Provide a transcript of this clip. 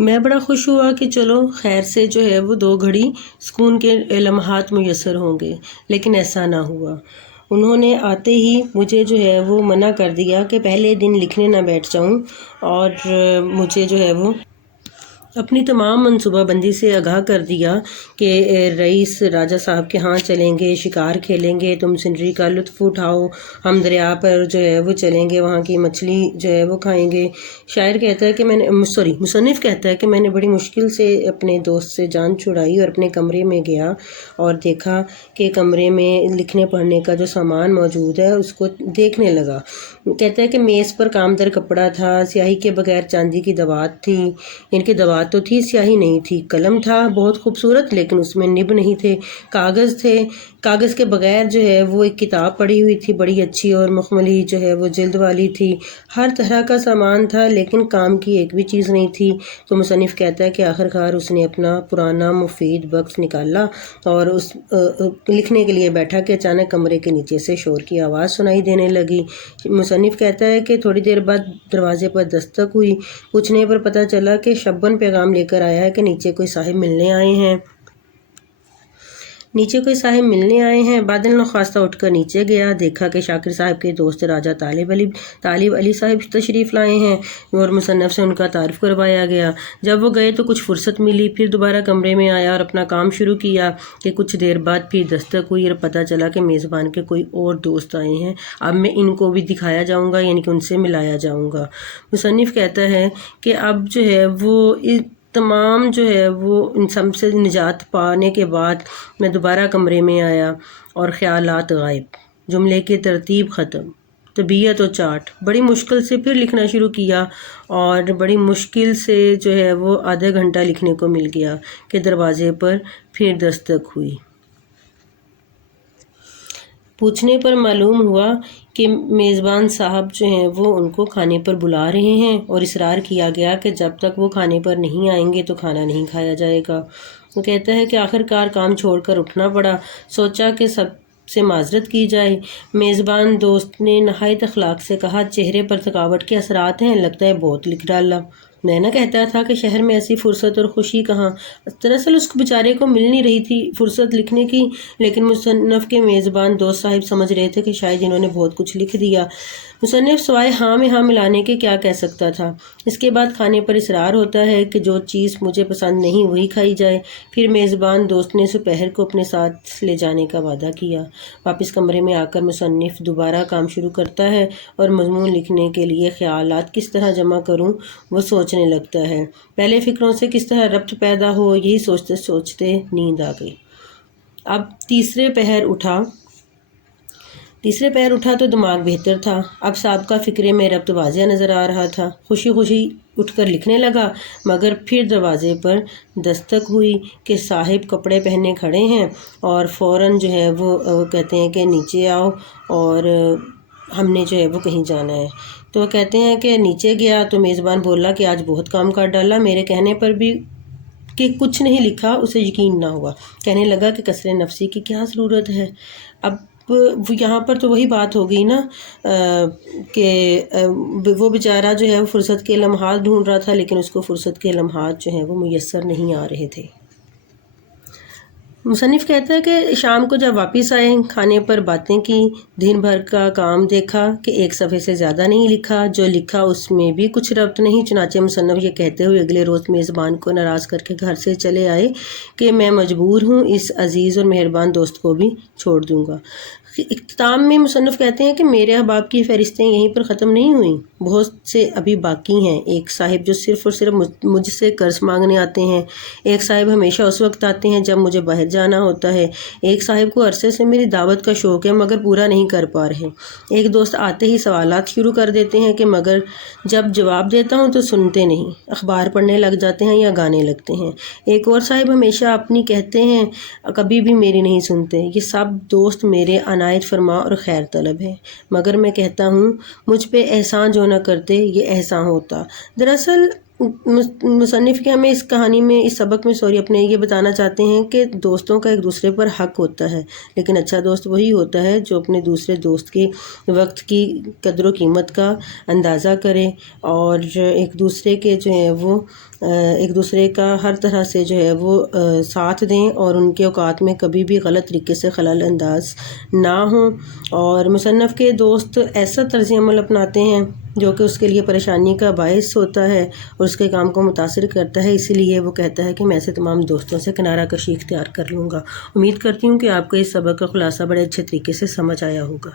میں بڑا خوش ہوا کہ چلو خیر سے جو ہے وہ 2 گھڑی سکون کے لمحات میسر ہوں گے، لیکن ایسا نہ ہوا۔ انہوں نے آتے ہی مجھے جو ہے وہ منع کر دیا کہ پہلے دن لکھنے نہ بیٹھ جاؤں، اور مجھے جو ہے وہ اپنی تمام منصوبہ بندی سے آگاہ کر دیا کہ رئیس راجہ صاحب کے ہاں چلیں گے، شکار کھیلیں گے، تم سنری کا لطف اٹھاؤ، ہم دریا پر جو ہے وہ چلیں گے، وہاں کی مچھلی جو ہے وہ کھائیں گے۔ شاعر کہتا ہے کہ مصنف کہتا ہے کہ میں نے بڑی مشکل سے اپنے دوست سے جان چھڑائی اور اپنے کمرے میں گیا اور دیکھا کہ کمرے میں لکھنے پڑھنے کا جو سامان موجود ہے اس کو دیکھنے لگا۔ کہتا ہے کہ میز پر کام در کپڑا تھا، سیاہی کے بغیر چاندی کی دوات تھی، ان کی دوات تو تھی، سیاہی نہیں تھی، قلم تھا بہت خوبصورت لیکن اس میں نب نہیں تھے، کاغذ تھے، کاغذ کے بغیر جو ہے وہ ایک کتاب پڑی ہوئی تھی بڑی اچھی اور مخملی جو ہے وہ جلد والی تھی، ہر طرح کا سامان تھا لیکن کام کی ایک بھی چیز نہیں تھی۔ تو مصنف کہتا ہے کہ آخرکار اس نے اپنا پرانا مفید بکس نکالا اور اس لکھنے کے لیے بیٹھا کہ اچانک کمرے کے نیچے سے شور کی آواز سنائی دینے لگی۔ مصنف کہتا ہے کہ تھوڑی دیر بعد دروازے پر دستک ہوئی، پوچھنے پر پتہ چلا کہ شبن پیغام لے کر آیا ہے کہ نیچے کوئی صاحب ملنے آئے ہیں۔ بادل نخواستہ اٹھ کر نیچے گیا، دیکھا کہ شاکر صاحب کے دوست راجہ طالب علی صاحب تشریف لائے ہیں اور مصنف سے ان کا تعارف کروایا گیا۔ جب وہ گئے تو کچھ فرصت ملی، پھر دوبارہ کمرے میں آیا اور اپنا کام شروع کیا کہ کچھ دیر بعد پھر دستک ہوئی اور پتہ چلا کہ میزبان کے کوئی اور دوست آئے ہیں۔ اب میں ان کو بھی دکھایا جاؤں گا، یعنی کہ ان سے ملایا جاؤں گا۔ مصنف کہتا ہے کہ اب جو ہے وہ تمام جو ہے وہ ان سب سے نجات پانے کے بعد میں دوبارہ کمرے میں آیا اور خیالات غائب، جملے کی ترتیب ختم، طبیعت و چاٹ، بڑی مشکل سے پھر لکھنا شروع کیا اور بڑی مشکل سے جو ہے وہ آدھا گھنٹہ لکھنے کو مل گیا کہ دروازے پر پھر دستک ہوئی۔ پوچھنے پر معلوم ہوا کہ میزبان صاحب جو ہیں وہ ان کو کھانے پر بلا رہے ہیں اور اصرار کیا گیا کہ جب تک وہ کھانے پر نہیں آئیں گے تو کھانا نہیں کھایا جائے گا۔ وہ کہتا ہے کہ آخرکار کام چھوڑ کر اٹھنا پڑا، سوچا کہ سب سے معذرت کی جائے۔ میزبان دوست نے نہایت اخلاق سے کہا، چہرے پر تھکاوٹ کے اثرات ہیں، لگتا ہے بہت لکھ ڈالا۔ میں نہ کہتا تھا کہ شہر میں ایسی فرصت اور خوشی کہاں۔ دراصل اس کو بیچارے کو مل نہیں رہی تھی فرصت لکھنے کی، لیکن مصنف کے میزبان دوست صاحب سمجھ رہے تھے کہ شاید انہوں نے بہت کچھ لکھ دیا۔ مصنف سوائے ہاں میں ہاں ملانے کے کیا کہہ سکتا تھا۔ اس کے بعد کھانے پر اصرار ہوتا ہے کہ جو چیز مجھے پسند نہیں وہی کھائی جائے۔ پھر میزبان دوست نے دوپہر کو اپنے ساتھ لے جانے کا وعدہ کیا۔ واپس کمرے میں آ کر مصنف دوبارہ کام شروع کرتا ہے اور مضمون لکھنے کے لیے خیالات کس طرح جمع کروں وہ سوچنے لگتا ہے، پہلے فکروں سے کس طرح ربط پیدا ہو، یہی سوچتے سوچتے نیند آ گئی۔ اب تیسرے پہر اٹھا تو دماغ بہتر تھا، اب سابقہ فکرے میں ربط واضح نظر آ رہا تھا۔ خوشی اٹھ کر لکھنے لگا، مگر پھر دروازے پر دستک ہوئی کہ صاحب کپڑے پہنے کھڑے ہیں اور فوراً جو ہے وہ کہتے ہیں کہ نیچے آؤ اور ہم نے جو ہے وہ کہیں جانا ہے۔ تو وہ کہتے ہیں کہ نیچے گیا تو میزبان بولا کہ آج بہت کام کر ڈالا، میرے کہنے پر بھی کہ کچھ نہیں لکھا اسے یقین نہ ہوا۔ کہنے لگا کہ کسرِ نفسی کی کیا ضرورت ہے۔ اب یہاں پر تو وہی بات ہو گئی نا کہ وہ بیچارہ جو ہے وہ فرصت کے لمحات ڈھونڈ رہا تھا، لیکن اس کو فرصت کے لمحات جو ہیں وہ میسر نہیں آ رہے تھے۔ مصنف کہتا ہے کہ شام کو جب واپس آئے، کھانے پر باتیں کی، دن بھر کا کام دیکھا کہ ایک صفحے سے زیادہ نہیں لکھا، جو لکھا اس میں بھی کچھ ربط نہیں۔ چنانچہ مصنف یہ کہتے ہوئے اگلے روز میزبان کو ناراض کر کے گھر سے چلے آئے کہ میں مجبور ہوں اس عزیز اور مہربان دوست کو بھی چھوڑ دوں گا۔ اختتام میں مصنف کہتے ہیں کہ میرے احباب کی فہرستیں یہیں پر ختم نہیں ہوئیں، بہت سے ابھی باقی ہیں۔ ایک صاحب جو صرف اور صرف مجھ سے قرض مانگنے آتے ہیں، ایک صاحب ہمیشہ اس وقت آتے ہیں جب مجھے باہر جانا ہوتا ہے، ایک صاحب کو عرصے سے میری دعوت کا شوق ہے مگر پورا نہیں کر پا رہے، ایک دوست آتے ہی سوالات شروع کر دیتے ہیں کہ مگر جب جواب دیتا ہوں تو سنتے نہیں، اخبار پڑھنے لگ جاتے ہیں یا گانے لگتے ہیں، ایک اور صاحب ہمیشہ اپنی کہتے ہیں کبھی بھی میری نہیں سنتے۔ یہ سب دوست میرے عنایت فرما اور خیر طلب ہے، مگر میں کہتا ہوں مجھ پہ احسان جو نہ کرتے یہ احسان ہوتا۔ دراصل مصنف کے ہمیں اس کہانی میں، اس سبق میں اپنے یہ بتانا چاہتے ہیں کہ دوستوں کا ایک دوسرے پر حق ہوتا ہے، لیکن اچھا دوست وہی ہوتا ہے جو اپنے دوسرے دوست کے وقت کی قدر و قیمت کا اندازہ کرے، اور ایک دوسرے کے جو ہے وہ ایک دوسرے کا ہر طرح سے جو ہے وہ ساتھ دیں، اور ان کے اوقات میں کبھی بھی غلط طریقے سے خلل انداز نہ ہوں۔ اور مصنف کے دوست ایسا طرز عمل اپناتے ہیں جو کہ اس کے لیے پریشانی کا باعث ہوتا ہے اور اس کے کام کو متاثر کرتا ہے، اسی لیے وہ کہتا ہے کہ میں ایسے تمام دوستوں سے کنارہ کشی اختیار کر لوں گا۔ امید کرتی ہوں کہ آپ کو اس سبق کا خلاصہ بڑے اچھے طریقے سے سمجھ آیا ہوگا۔